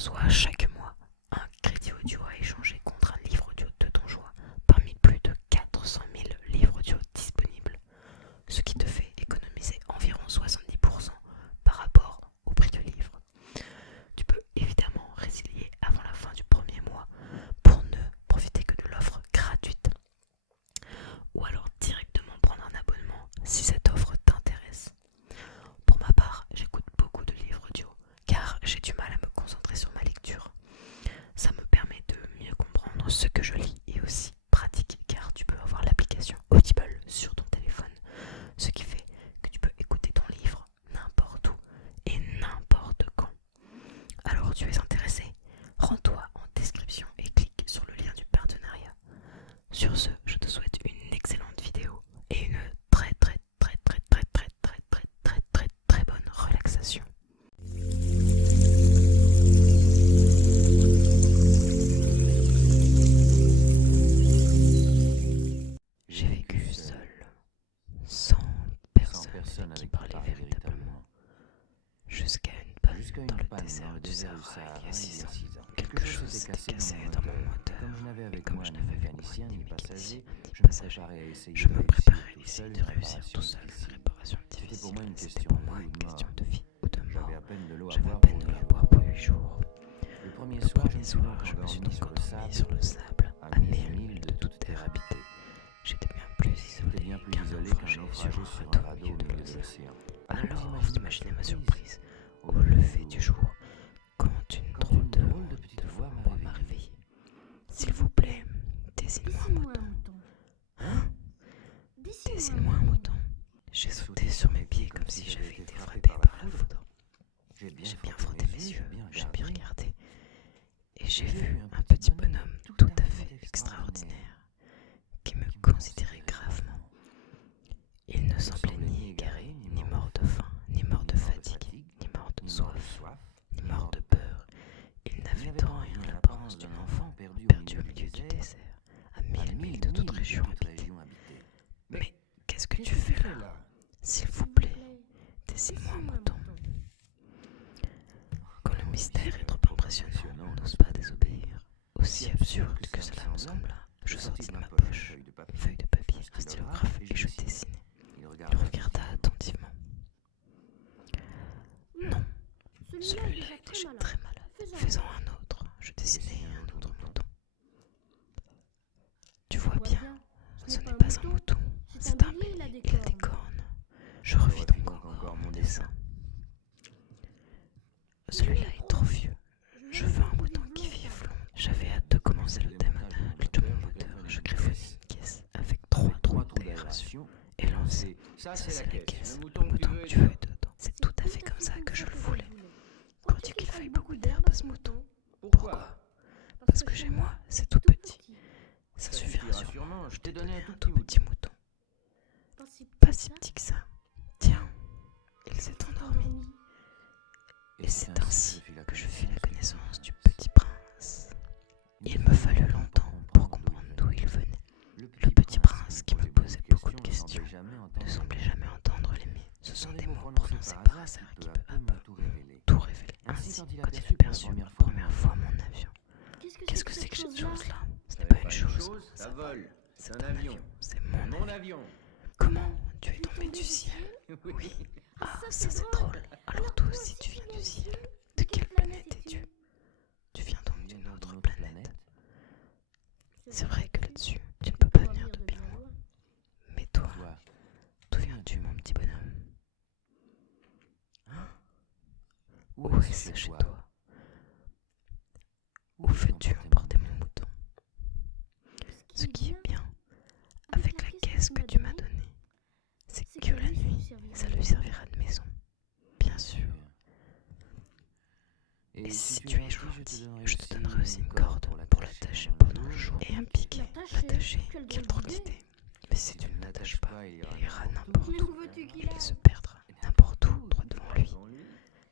reçois chaque mois un crédit audio à échanger contre un livre audio de ton choix parmi plus de 400 000 livres audio disponibles, ce qui te fait économiser environ 70% par rapport au prix du livre. Tu peux évidemment résilier avant la fin du premier mois pour ne profiter que de l'offre gratuite, ou alors directement prendre un abonnement si cette offre t'intéresse. Pour ma part, j'écoute beaucoup de livres audio car j'ai du mal à me concentrer sur ma lecture. Ça me permet de mieux comprendre ce que je lis et aussi pratique car tu peux avoir l'application Audible sur ton téléphone, ce qui fait que tu peux écouter ton livre n'importe où et n'importe quand. Alors tu es intéressé? Rends-toi en description et clique sur le lien du partenariat. Sur ce, je te souhaite une excellente vidéo et une très bonne relaxation. J'ai vécu seul, sans personne avec qui parler véritablement, jusqu'à une panne dans le désert du Sahara il y a 6 ans. Quelque chose s'était cassé dans mon moteur, et comme je n'avais avec moi ni mécanicien ni passager, je me préparais à essayer de réussir tout seul une réparation difficile. C'était pour moi une question de vie ou de mort. J'avais à peine de l'eau à boire pour 8 jours. Le premier soir, je me suis donc endormi sur le sable, à 1000 milles de toute terre habitée. J'étais bien plus isolé qu'un naufragé sur un radeau au milieu de l'océan. Alors, vous imaginez ma surprise au lever du jour, quand une drôle de petite voix m'a réveillé. S'il vous plaît, dessine-moi un mouton. Hein? Dessine-moi un mouton. J'ai sauté sur mes pieds comme si j'avais été frappé par la foudre. J'ai bien frotté mes yeux, j'ai bien regardé, et j'ai vu un petit bonhomme tout à fait extraordinaire, qui me considérait gravement. Il ne semblait ni égaré, ni mort de faim, ni mort de fatigue, ni mort de soif, ni mort de peur. Il n'avait tant rien l'apparence d'un enfant perdu au milieu du désert, à 1000 milles de toute région habitée. Mais qu'est-ce que tu fais là? S'il vous plaît, dessine-moi un mouton. Quand le mystère est trop impressionnant, on n'ose pas désobéir. Aussi absurde que cela me sembla, je sortis de ma poche une feuille de papier, un stylographe et je dessinai. Il regarda attentivement. Non, celui-là est déjà très malade. Faisons un autre. Je dessinai un autre mouton. Tu vois bien, ce n'est pas un mouton, c'est un bélier, il a des cornes. Je revis donc encore mon dessin. Celui-là est trop vieux. Je veux un mouton qui vive long. J'avais hâte de commencer le démontage de mon moteur. Je griffonnais une caisse avec 3 trous d'aération et lançai. Ça c'est la caisse. Le mouton que tu veux est dedans. C'est tout à fait comme ça que je le voulais. Crois-tu qu'il faille beaucoup d'air à ce mouton? Pourquoi? Parce que chez moi, c'est tout petit. Ça suffira sûrement. Je t'ai donné un tout petit mouton. Pas si petit que ça. Tiens, il s'est endormi. Et c'est ainsi que je fis la connaissance du petit prince. Il me fallut longtemps pour comprendre d'où il venait. Le petit prince, qui me posait beaucoup de questions, ne semblait jamais entendre les miens. Ce sont des mots prononcés par hasard qui peu à peu m'ont tout révélé. Ainsi, quand il aperçut la première fois mon avion. Qu'est-ce que c'est que cette chose-là? Ce n'est pas une chose, ça vole. C'est un avion. C'est mon avion. Comment tu es tombé du ciel? Oui. Ah, ça c'est drôle. Alors toi aussi tu viens du ciel. De quelle planète es-tu? Tu viens donc d'une autre planète. C'est vrai que là-dessus, tu ne peux pas venir de bien loin. Mais toi, d'où viens-tu, mon petit bonhomme? Hein? Où est-ce chez toi? Où fais-tu emporter mon mouton? Ce qui est bien avec la caisse que tu m'as donnée, c'est que la nuit, ça lui servira de maison. Bien sûr. Et si tu es gentil, je te donnerai aussi une corde pour l'attacher pendant le jour et un piquet l'attacher. Quelle drôle d'idée. Mais si tu ne l'attaches pas, il ira n'importe où. Il se perdra n'importe où, droit devant lui.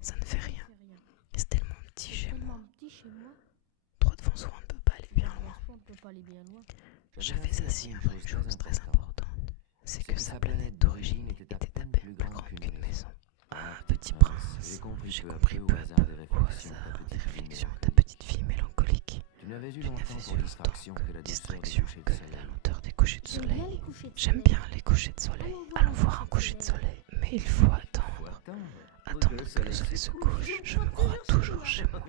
Ça ne fait rien. C'est tellement petit chez moi. Droit devant soi, on ne peut pas aller bien loin. J'avais aussi appris une chose très importante. C'est que sa planète d'origine était à peine plus grande qu'une maison. Ah, petit prince, j'ai compris peu à peu, au hasard des réflexions direction ta petite fille mélancolique. Tu n'avais eu Tu n'avais longtemps pour eu distraction longtemps que la distraction douceur que des couchers de la soleil. lenteur des couchers de J'aime bien soleil. les couchers de J'aime soleil. bien les couchers de soleil. Allons voir un coucher de soleil. Mais il faut attendre. Attendre que le soleil se couche. Je me crois toujours chez moi.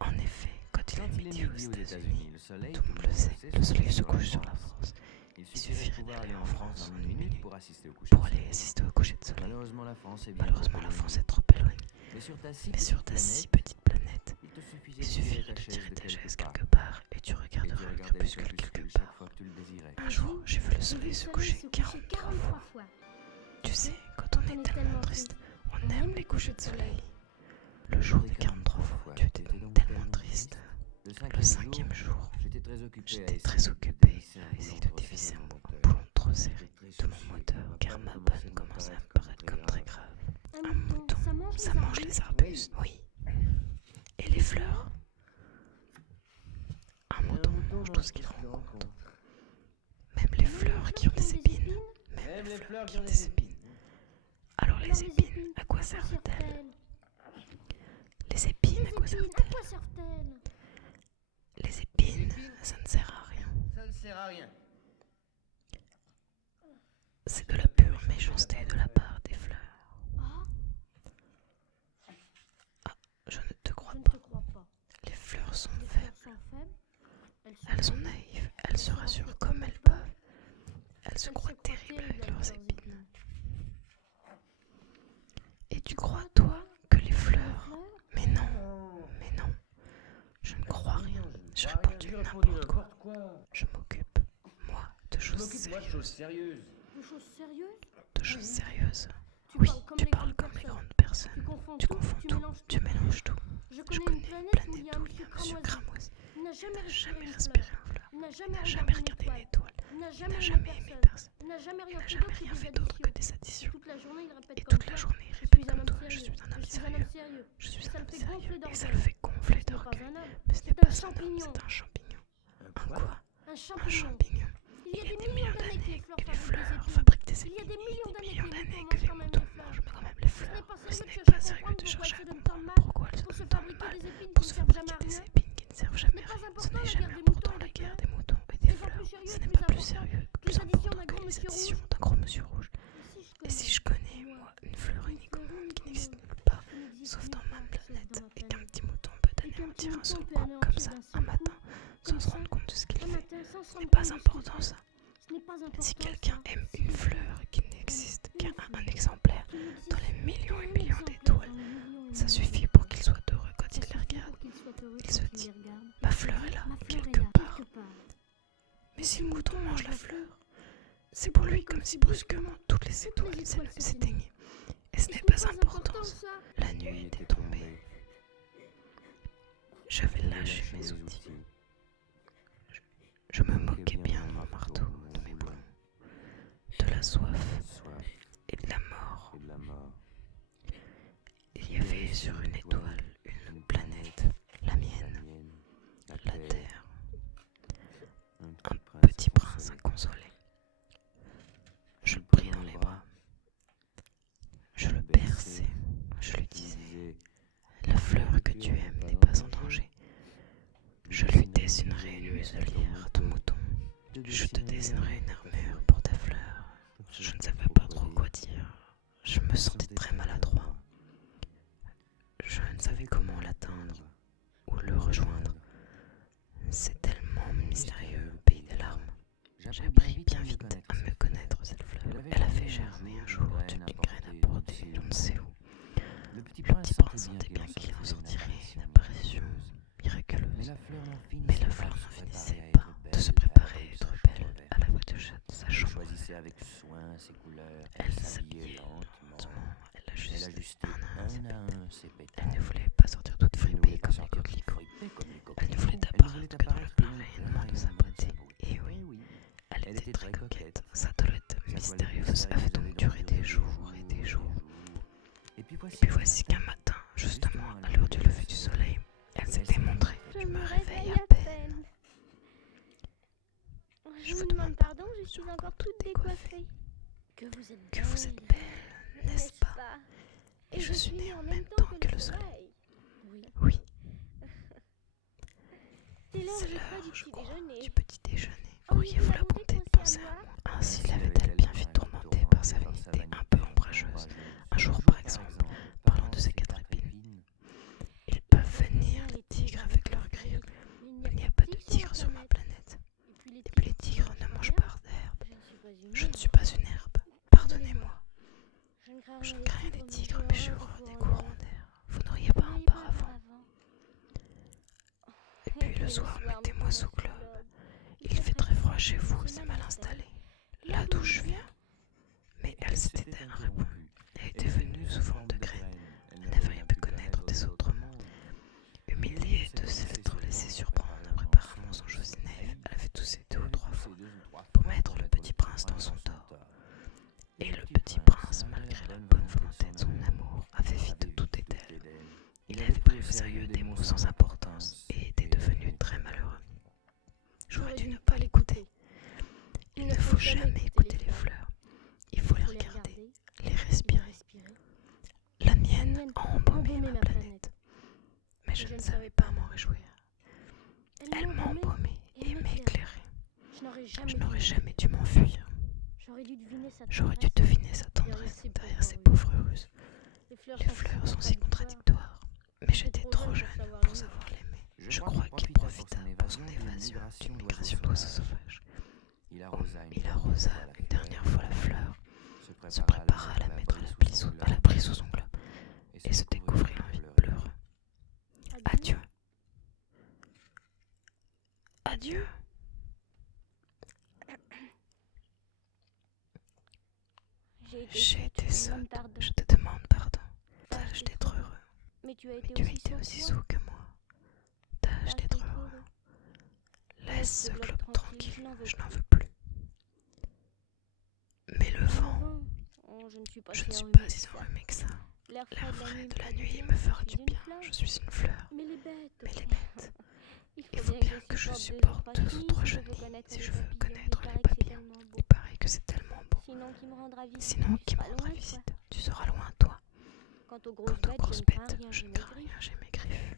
En effet, quand il est midi aux États-Unis, tout le monde le sait, le soleil se couche sur la France. Il suffirait d'aller en France en une minute pour assister au coucher pour de aller soleil. assister au coucher de soleil. Malheureusement, la France est trop éloignée. Mais sur ta Mais sur ta si petite planète, il te il suffirait suffirait de tirer ta chaise quelque quelque part et tu part. Et tu regarderais le regardais le crépuscule crépuscule quelque chaque part. fois que tu le désirais. Un jour, j'ai vu le soleil se coucher 43 fois. Tu sais, quand on est tellement triste, on aime les couchers de soleil. Le jour des 43 fois, tu étais donc tellement triste. Le cinquième jour, j'étais j'étais très occupé à essayer de dévisser un boulon trop serré de mon moteur car ma panne commençait à me paraître comme très grave. Un mouton, ça mange les arbustes, oui. Et les fleurs. Un mouton mange tout ce qu'il rencontre. Même les fleurs qui ont des épines. Même les fleurs qui ont des épines. Alors les épines, à quoi servent-elles? Les épines, à quoi servent-elles? Les épines, ça ne sert à rien. Ça ne sert à rien. C'est de la pure méchanceté de la part des fleurs. Ah, je ne te crois pas. Les fleurs sont faibles. Elles sont naïves. Elles se rassurent comme elles peuvent. Elles se croient terribles avec leurs épines. Et tu crois, toi, que les fleurs... Mais non. Je ne crois rien. J'ai répondu n'importe quoi. Je m'occupe, moi, de choses sérieuses. De choses sérieuses. Oui, tu parles comme les grandes personnes. Tu confonds tout, tu mélanges tout. Je connais une planète où il y a Monsieur Cramoisi. Il n'a jamais respiré un fleur. Il n'a jamais regardé une étoile. Il n'a jamais aimé personne. Il n'a jamais rien fait d'autre que des additions. Et toute la journée, il répète comme toi, je suis un homme sérieux. Je suis un homme sérieux. Et ça le fait gonfler d'orgueil. Mais ce n'est pas un homme, c'est un champignon. Un quoi? Un champignon. Il y a des millions d'années que les fleurs fabriquent des épines. Il y a des millions d'années que les moutons mangent, mais quand même les fleurs. Ce n'est pas sérieux de chercher à comprendre pourquoi elles se donnent tant de mal pour se fabriquer des épines qui ne servent jamais à rien. Ce n'est jamais important la guerre des moutons et des fleurs. Ce n'est pas plus sérieux, plus important que les additions d'un gros monsieur rouge. Et si je connais, moi, une fleur unique au monde qui n'existe nulle part, sauf dans ma planète, et qu'un petit mouton peut anéantir un seul coup comme ça, un matin, sans se rendre compte de ce qu'il fait, ce n'est pas important ça. Si quelqu'un aime une fleur qui n'existe qu'un exemplaire dans les millions et millions d'étoiles, ça suffit pour qu'il soit heureux quand il les regarde. Il se dit, ma fleur est là, quelque part. Mais si le mouton mange la fleur, c'est pour lui comme si brusquement toutes les étoiles s'éteignaient. Et ce n'est pas important ça. La nuit était tombée. J'avais lâché mes outils. Je me moquais bien de mon marteau, de mes boulons, de la soif et de la mort. Il y avait sur une étoile une planète, la mienne, la Terre, un petit prince inconsolé. Je le pris dans les bras, je le berçais, je lui disais, la fleur que tu aimes n'est pas en danger. Je lui dessinerai une muselière à ton mouton. Je te dessinerai une armure pour ta fleur. Je ne savais pas trop quoi dire. Je me sentais très maladroit. Je ne savais comment l'atteindre ou le rejoindre. C'est tellement mystérieux, le pays des larmes. J'ai appris bien vite à me connaître cette fleur. Elle a fait germer un jour d'une graine apportée on ne sait où. Le petit prince sentait bien qu'il en sortirait une apparition miraculeuse. Mais la fleur n'en finissait pas de se préparer à être belle à la boîte de sa chambre. Elle s'habillait lentement, elle ajustait un à un ses pétales. Elle ne voulait pas sortir toute fripée comme les coquelicots. Elle ne voulait apparaître que dans le plein rayonnement de sa beauté. Et oui, elle était très coquette. Sa toilette mystérieuse avait donc duré des jours et des jours. Et puis voici qu'un matin, justement à l'heure du lever du soleil, elle s'était montrée. Je me réveille à peine. Je vous demande pardon, je suis encore toute décoiffée. Que vous êtes belle, n'est-ce pas? Et je suis née en même temps que le soleil. Oui. C'est l'heure, C'est je crois, l'heure, du je petit crois, déjeuner. du petit déjeuner. Auriez-vous Auriez-vous la la bonté bonté de de penser penser à à moi? moi? Ainsi l'avait-elle bien vite tourmentée par sa vanité un peu ombrageuse. Un jour, par exemple, parlant de ses 4 épines, ils peuvent venir, les tigres, avec leurs griffes. Il n'y a pas de tigres sur ma planète. Et puis les tigres ne mangent pas d'herbe. Je ne suis pas une herbe. Pardonnez-moi. Je ne Je ne crains rien des tigres, mais j'ai horreur des courants courants d'air. Vous n'auriez pas un paravent? Et puis le soir, mettez-moi sous globe. Il fait très froid chez vous, c'est mal installé. Là d'où je viens. Mais elle s'était interrompue. Elle était venue souvent de graines. Elle n'avait rien pu connaître des autres mondes. Humiliée de s'être laissée surprendre après apparemment son Josinev, elle avait toussé 2 ou 3 fois pour mettre le petit prince dans son tort. Et le petit prince, malgré la bonne volonté de son amour, avait vite douté d'elle. Il avait pris au sérieux des mots sans importance et était devenu très malheureux. J'aurais dû ne pas l'écouter. Il ne faut jamais écouter les fleurs. Il faut les regarder, les respirer. La mienne a embaumé ma planète. Mais je ne savais pas m'en réjouir. Elle m'a embaumé et m'éclairé. Je n'aurais jamais dû m'enfuir. J'aurais dû deviner sa tendresse derrière ces pauvres ruses. Les fleurs sont si contradictoires. Mais j'étais trop jeune pour savoir l'aimer. Je crois qu'il profita pour son évasion d'une migration d'oiseaux sauvages. Il arrosa une dernière fois la fleur, se prépara à la mettre à l'abri sous son globe, et se découvrit l'envie de pleurer. Adieu. Adieu. J'ai été sotte, je te demande pardon. Tâche d'être heureux. Mais tu as été aussi sot que moi. Tâche d'être heureux. Laisse ce globe tranquille, je n'en veux plus. Mais le vent, je ne suis pas si enrhumée que ça. L'air frais de la nuit me fera du bien, je suis une fleur. Mais les bêtes, il faut bien que je supporte 2 ou 3 chenilles si je veux connaître les papillons. Il paraît que c'est tellement beau. Sinon, qui me rendra visite? Tu seras loin, toi. Quant aux grosses bêtes, je ne crains rien, j'ai mes griffes.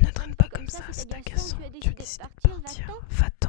Ne traîne pas comme ça, c'est agaçant. Tu décides de partir, va-t'en.